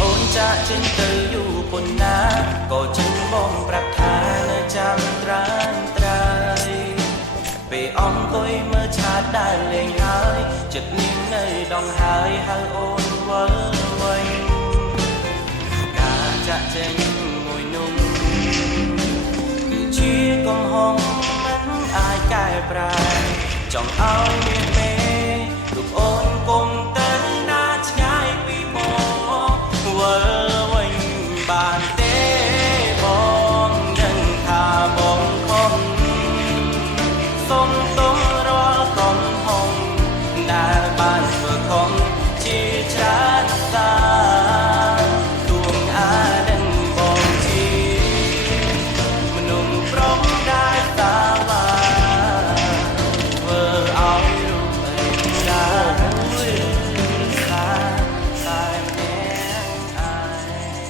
អូនចាក់ចេញទៅយូរប៉ុណ្ណាក៏ចឹងបងប្រាប់ថានៅចាំត្រានត្រៃពេលអង្គុយមើលឆាតដើរលេងហើយចិត្តនាងនៅដងហើយហៅអូនវិលវិញការចាក់ចេញមួយនោះគឺជាកំហុសមិនអាចកែប្រែចង់ឲ្យមាន